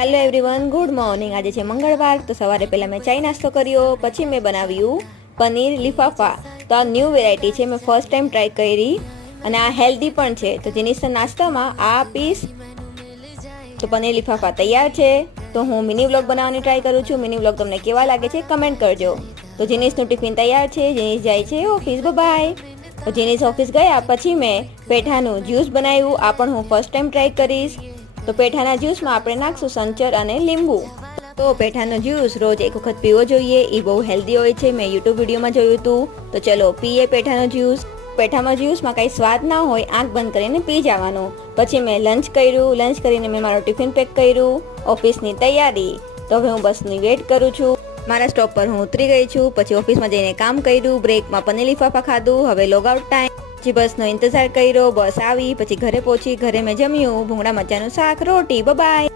Hello everyone, good morning. આજે છે મંગળવાર, તો સવારે પહેલાં મેં ચાય નાસ્તો કર્યો, પછી મેં બનાવ્યું પનીર લિફાફા। તો આ ન્યૂ વેરાયટી છે, મેં ફર્સ્ટ ટાઈમ ટ્રાય કરી અને આ હેલ્ધી પણ છે। તો જેની નાસ્તામાં આ આપીશ। તો પનીર લિફાફા તૈયાર છે। તો હું મિની વ્લોગ બનાવવાની ટ્રાય કરું છું। મિની વ્લોગ તમને કેવા લાગે છે કમેન્ટ કરજો। તો જેનીસનું ટિફિન તૈયાર છે, જેનીસ જાય છે ઓફિસ। બાય। તો જેનીસ ઓફિસ ગયા પછી મેં પેઠાનું જ્યુસ બનાવ્યું। આ પણ હું ફર્સ્ટ ટાઈમ ટ્રાય કરીશ। તો પેઠાના જ્યુસમાં આપણે નાખશું સંચર અને લીંબુ। તો પેઠાનો જ્યુસ રોજ એક વખત પીવો જોઈએ, એ બહુ હેલ્ધી હોય છે। મેં યુટ્યુબ વિડીયોમાં જોયું હતું। તો ચલો પીએ પેઠાનો જ્યુસ। પેઠામાં જ્યુસમાં કાંઈ સ્વાદ ના હોય, આંખ બંધ કરીને પી જવાનું। પછી મેં લંચ કર્યું। લંચ કરીને મેં મારું ટિફિન પેક કર્યું, ઓફિસની તૈયારી। તો હવે હું બસની વેટ કરું છું। મારા સ્ટોપ પર હું ઉતરી ગઈ છું। પછી ઓફિસમાં જઈને કામ કર્યું, બ્રેકમાં પનીર લિફાફા ખાધું। હવે લોગ આઉટ ટાઈમ। પછી બસનો ઇંતજાર કર્યો, બસ આવી। પછી ઘરે પહોંચી, ઘરે મેં જમ્યું ભૂંગળા મરચાંનું શાક, રોટી। બાય।